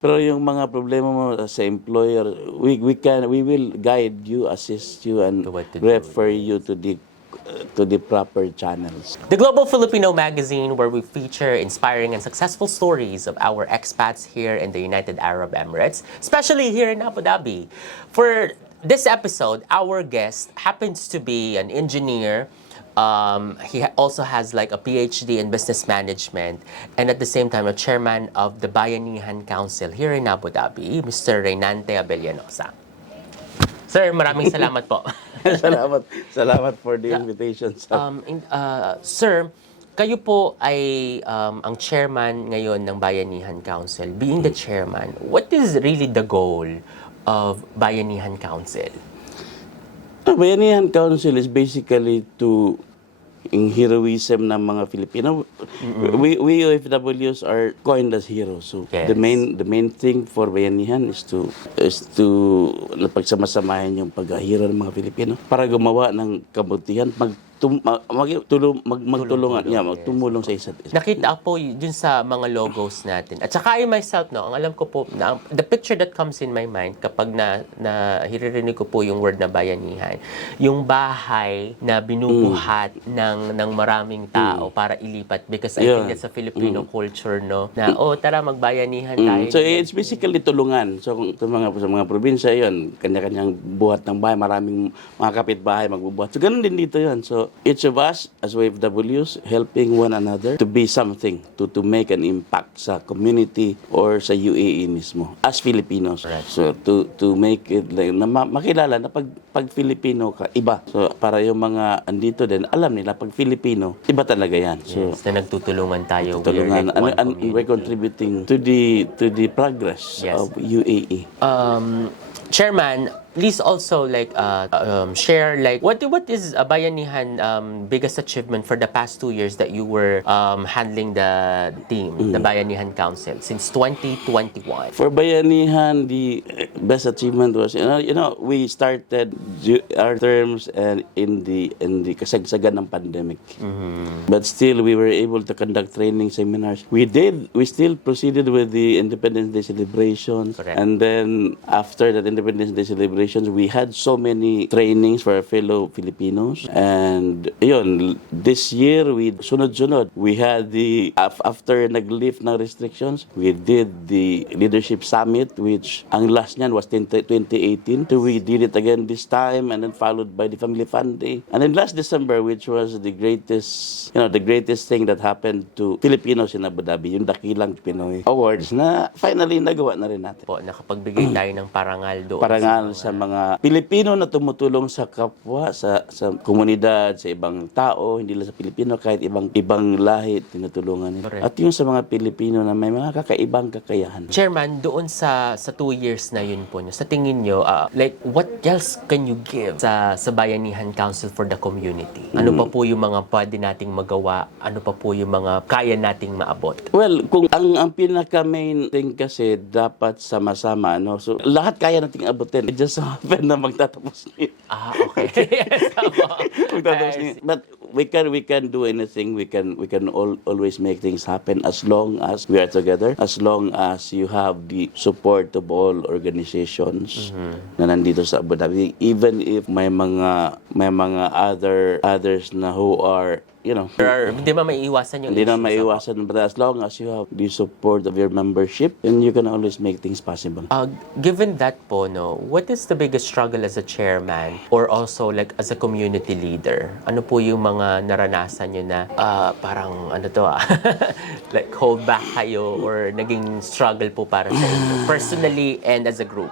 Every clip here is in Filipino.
Pero yung mga problema mo sa employer, we will guide you, assist you, and To what to do, refer you to the proper channels. The Global Filipino magazine, where we feature inspiring and successful stories of our expats here in the United Arab Emirates, especially here in Abu Dhabi. For this episode, our guest happens to be an engineer. He also has like a PhD in business management, and at the same time a chairman of the Bayanihan Council here in Abu Dhabi, Mr. Renante Abellanosa. Sir, maraming salamat po. Salamat for the invitation. Sir, kayo po ay ang chairman ngayon ng Bayanihan Council. Being the chairman, what is really the goal of Bayanihan Council? Bayanihan Council is basically to yung heroism ng mga Filipino. We OFWs are coined as heroes. So Yes. the main thing for Bayanihan is to pagsamasamahin yung paghahiro ng mga Filipino para gumawa ng kabutihan, magtumulong sa isa't isa. Nakita po dun sa mga logos natin. At saka I myself, no, ang alam ko po, na, the picture that comes in my mind kapag hiririnig ko po yung word na bayanihan, yung bahay na binubuhat ng maraming tao para ilipat, because I think that's a Filipino culture, no, na tara magbayanihan tayo. So it's basically tulungan. So sa mga probinsya yon, kanya-kanyang buhat ng bahay, maraming mga kapitbahay magbubuhat. So ganun din dito yon. So each of us as OFWs helping one another to be something, to make an impact sa community or sa UAE mismo as Filipinos. Right. So to make it like makilala na pag Filipino ka iba. So para yung mga andito din alam nila pag Filipino iba talaga yan. So Yes, na nagtutulungan tayo. tulungan We're like one and community. we're contributing to the progress Yes. of UAE. Chairman, please also like share like what is Bayanihan biggest achievement for the past 2 years that you were handling the team, the Bayanihan Council since 2021. For Bayanihan, the best achievement was we started our terms and in the kasagsagan ng pandemic. But still we were able to conduct training seminars. We still proceeded with the Independence Day celebrations. Correct. And then after that Independence Day celebrations, we had so many trainings for our fellow Filipinos. And yun, this year we sunod-sunod. We had after nag-lift ng restrictions, we did the Leadership Summit, which ang last niyan was 2018. So we did it again this time, and then followed by the Family Fun Day. And then last December, which was the greatest thing that happened to Filipinos in Abu Dhabi, yung Dakilang Pinoy Awards na finally nagawa na rin natin. Po, nakapagbigay tayo ng parangal doon. Parangal sa mga Pilipino na tumutulong sa kapwa, sa komunidad, sa ibang tao, hindi lang sa Pilipino, kahit ibang lahi tinutulungan nila. Correct. At yung sa mga Pilipino na may mga kakaibang kakayahan. Chairman, doon sa 2 years na yun po nyo, sa tingin nyo, like what else can you give sa Bayanihan Council for the community? Ano pa po yung mga pwede nating magawa? Ano pa po yung mga kaya nating maabot? Well, kung ang pinaka main thing kasi dapat sama-sama, no? So lahat kaya nating abutin. It just so happen na magtatapos niya. Okay. Yes, Magtatapos niya. But we can do anything. We can always make things happen as long as we are together, as long as you have the support of all organizations na nandito sa Abu Dhabi. Even if may mga others na who are Hindi man maiiwasan yung hindi na issues, maiwasan, but as long as you have the support of your membership, then you can always make things possible. Given that po, no, what is the biggest struggle as a chairman or also like as a community leader? Ano po yung mga naranasan nyo na parang like hold back kayo or naging struggle po para sa inyo personally and as a group?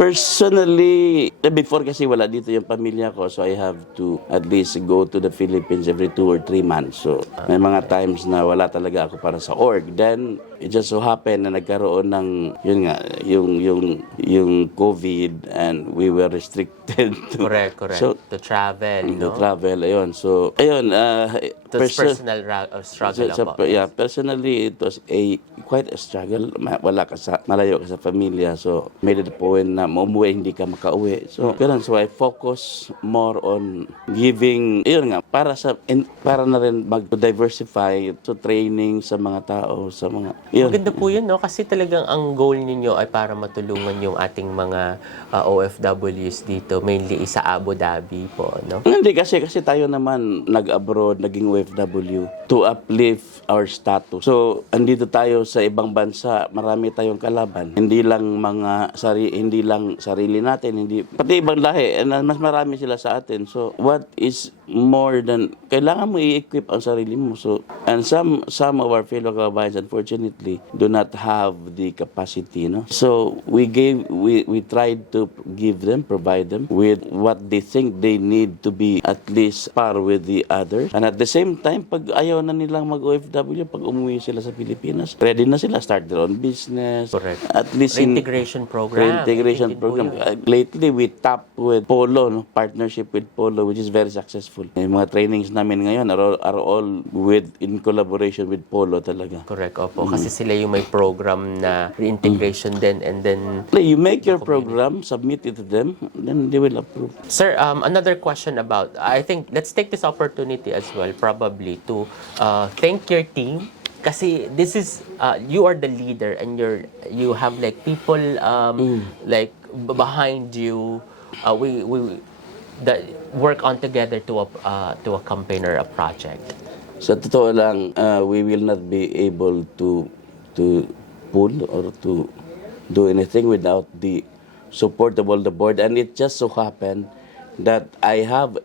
Personally, before kasi wala dito yung pamilya ko, so I have to at least go to the Philippines every 2 or 3 months. So may mga times na wala talaga ako para sa org. Then it just so happened na nagkaroon ng yung COVID, and we were restricted to Correct. So, To travel, to travel, ayun. So ayun, That's personal struggle po. Yeah, personally it was quite a struggle. Wala ka sa, malayo ka sa pamilya. So, may the point na umuwi, hindi ka makauwi. So, ganun. So, I focus more on giving, yun nga, para na rin mag-diversify to training sa mga tao, sa mga, yun. Maganda po yun, no? Kasi talagang ang goal ninyo ay para matulungan yung ating mga OFWs dito, mainly sa Abu Dhabi po, no? Hindi kasi tayo naman nag-abroad, naging OFW to uplift our status. So, andito tayo sa ibang bansa, marami tayong kalaban. Hindi lang sarili natin, hindi pati ibang lahi, and mas marami sila sa atin. So, what is more than kailangan mo i-equip ang sarili mo. So, and some of our fellow kababayans unfortunately do not have the capacity, no? So, we tried to provide them with what they think they need to be at least par with the others. And at the same time, pag ayaw na nilang mag-OFW, pag umuwi sila sa Pilipinas, ready na sila, start their own business. Correct. At least Reintegration program. Lately, we tap with Polo, no? Partnership with Polo, which is very successful. Yung mga trainings namin ngayon are all in collaboration with Polo talaga. Correct, opo. Kasi sila yung may program na reintegration din, and then... You make your program, submit it to them, then they will approve. Sir, another question about, I think, let's take this opportunity as well, probably, to thank your team. Kasi this is, you are the leader, and you have like people like behind you. We that work on together to a campaign or a project. Sa totoo lang, we will not be able to pull or to do anything without the support of all the board. And it just so happened that I have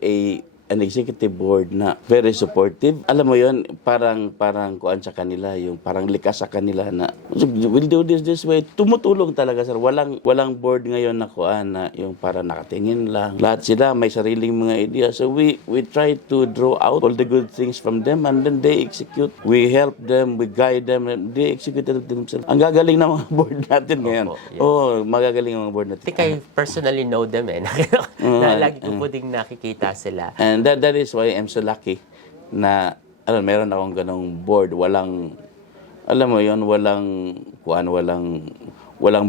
an executive board na very supportive. Alam mo yon, parang kuan sa kanila, yung parang likas sa kanila na we'll do this way. Tumutulong talaga, sir. Walang board ngayon na kuan na yung para nakatingin lang. Lahat sila may sariling mga idea. So we try to draw out all the good things from them, and then they execute. We help them, we guide them, and they execute it themselves. Ang gagaling ng mga board natin ngayon. Yes. Magagaling ang mga board natin. I think I personally know them na lagi ko po ding nakikita sila. And that is why I'm so lucky na meron akong ganong board. Walang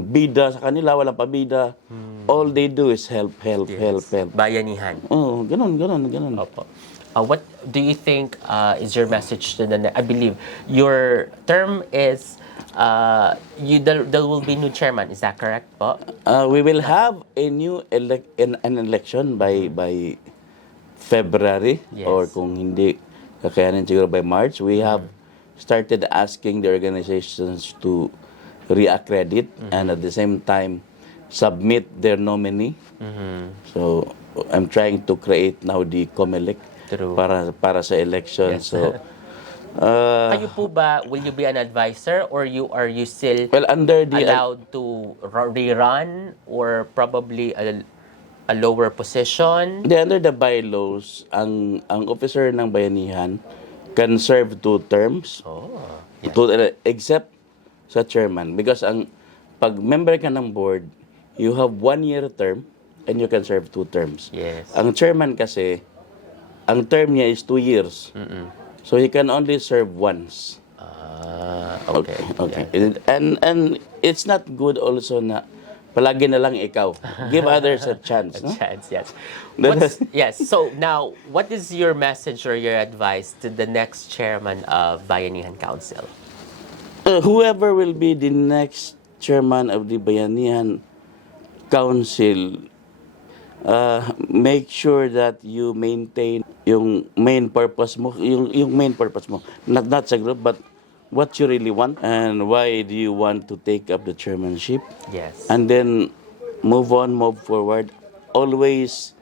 bida sa kanila, walang pabida. All they do is help. Bayanihan. Oh, ganun. Opo. What do you think is your message to I believe your term is there will be new chairman. Is that correct po? We will have a new an election by February, Yes. or kung hindi kakayanin siguro by March. We have started asking the organizations to reaccredit and at the same time submit their nominee. So I'm trying to create now the COMELEC True. para sa election. Yes. So Kayo po ba, will you be an advisor, or are you still under the allowed to rerun, or probably a lower position? under the bylaws, ang officer ng bayanihan can serve 2 terms. Oh, yeah. Except sa chairman, because pag member ka ng board, you have 1-year term and you can serve 2 terms. Yes. Ang chairman kasi, ang term niya is 2 years. So he can only serve once. Okay. Yeah. And it's not good also na palagi na lang ikaw. Give others a chance. No? Chance, yes. Yes. So now, what is your message or your advice to the next chairman of Bayanihan Council? Whoever will be the next chairman of the Bayanihan Council, make sure that you maintain yung main purpose mo, yung main purpose mo. Not sa group, but what you really want and why do you want to take up the chairmanship. Yes. And then move forward. Always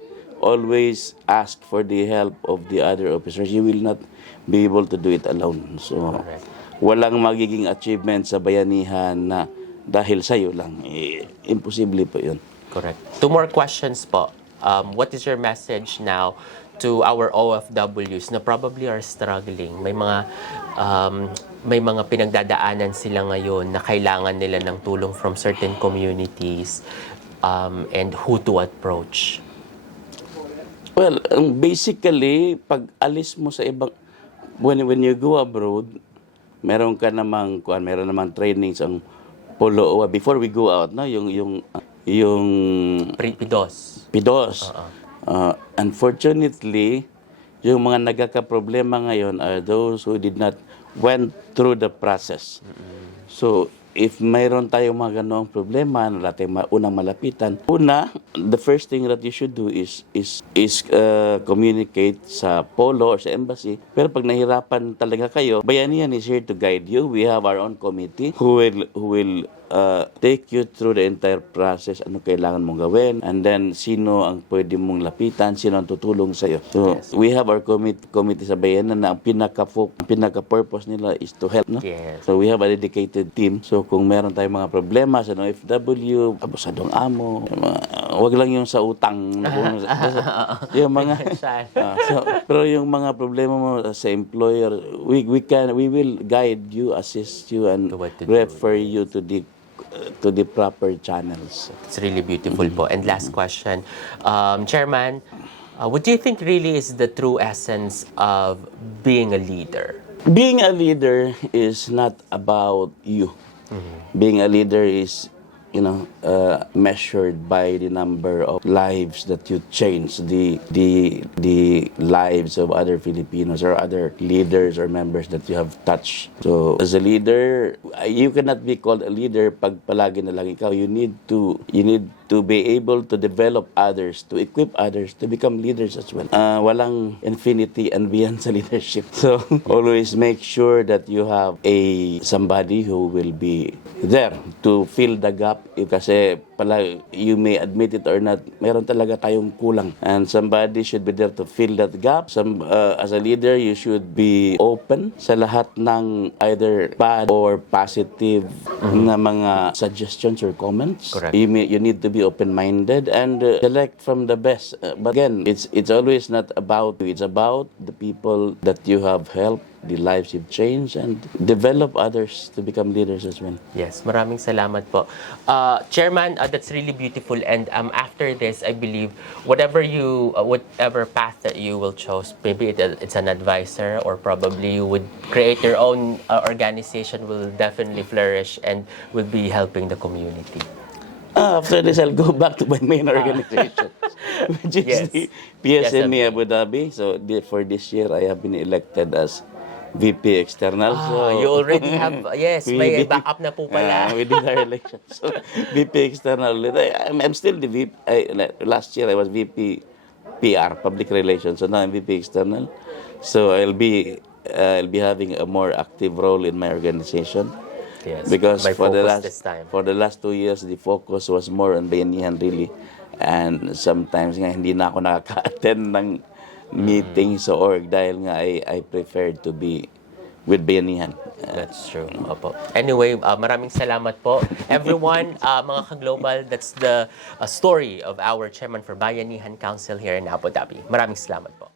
ask for the help of the other officers. You will not be able to do it alone. So, Correct. Walang magiging achievement sa bayanihan na dahil sa'yo lang. Imposible po yun. Correct. 2 more questions po. What is your message now to our OFWs na probably are struggling? May mga pinagdadaanan sila ngayon na kailangan nila ng tulong from certain communities, and who to approach? Well, basically, pag alis mo sa ibang, when you go abroad, meron ka namang meron namang trainings ang polo before we go out, no, yung Pidos. PIDOS. Unfortunately, yung mga nagkakaproblema ngayon are those who did not went through the process. So, if mayroon tayong mga ganoong problema na natin unang malapitan, the first thing that you should do is communicate sa polo or sa embassy. Pero pag nahirapan talaga kayo, Bayanihan is here to guide you. We have our own committee who will take you through the entire process, ano kailangan mong gawin, and then sino ang pwede mong lapitan, sino ang tutulong sa iyo. So, we have our committee sa Bayanan na ang pinaka-purpose nila is to help, no? Yes. So, we have a dedicated team. So, kung meron tayong mga problema sa OFW, abusadong amo, wag lang yung sa utang. Yung mga, pero yung mga problema mo sa employer, we will guide you, assist you, and refer you to the proper channels. It's really beautiful po. And last question, Chairman, what do you think really is the true essence of being a leader? Being a leader is not about you. Being a leader is, measured by the number of lives that you change, the lives of other Filipinos or other leaders or members that you have touched. So, as a leader, you cannot be called a leader pag palagi na lang ikaw. You need to be able to develop others, to equip others to become leaders as well. Walang infinity and beyond sa leadership. So, always make sure that you have somebody who will be there to fill the gap. Kasi you may admit it or not, meron talaga tayong kulang. And somebody should be there to fill that gap. As a leader, you should be open sa lahat ng either bad or positive na mga suggestions or comments. Correct. You need to be open-minded and select from the best. But again, it's always not about you. It's about the people that you have helped, the lives you've changed, and develop others to become leaders as well. Yes, maraming salamat po. Chairman, that's really beautiful. And after this, I believe whatever path that you will choose, maybe it's an advisor or probably you would create your own organization, will definitely flourish and will be helping the community. After this, I'll go back to my main organization, which is the PSME Abu Dhabi. So for this year, I have been elected as VP External. So You already have, may backup na po pala. We did our election. So, VP External. I'm still the VP. Last year, I was VP PR, Public Relations. So now I'm VP External. So I'll be having a more active role in my organization. Yes, because for the last 2 years, the focus was more on Bayanihan really. And sometimes nga hindi na ako nakaka-attend ng meetings sa org dahil nga I preferred to be with Bayanihan. That's true. Opo. Anyway, maraming salamat po. Everyone, mga ka-global, that's the story of our chairman for Bayanihan Council here in Abu Dhabi. Maraming salamat po.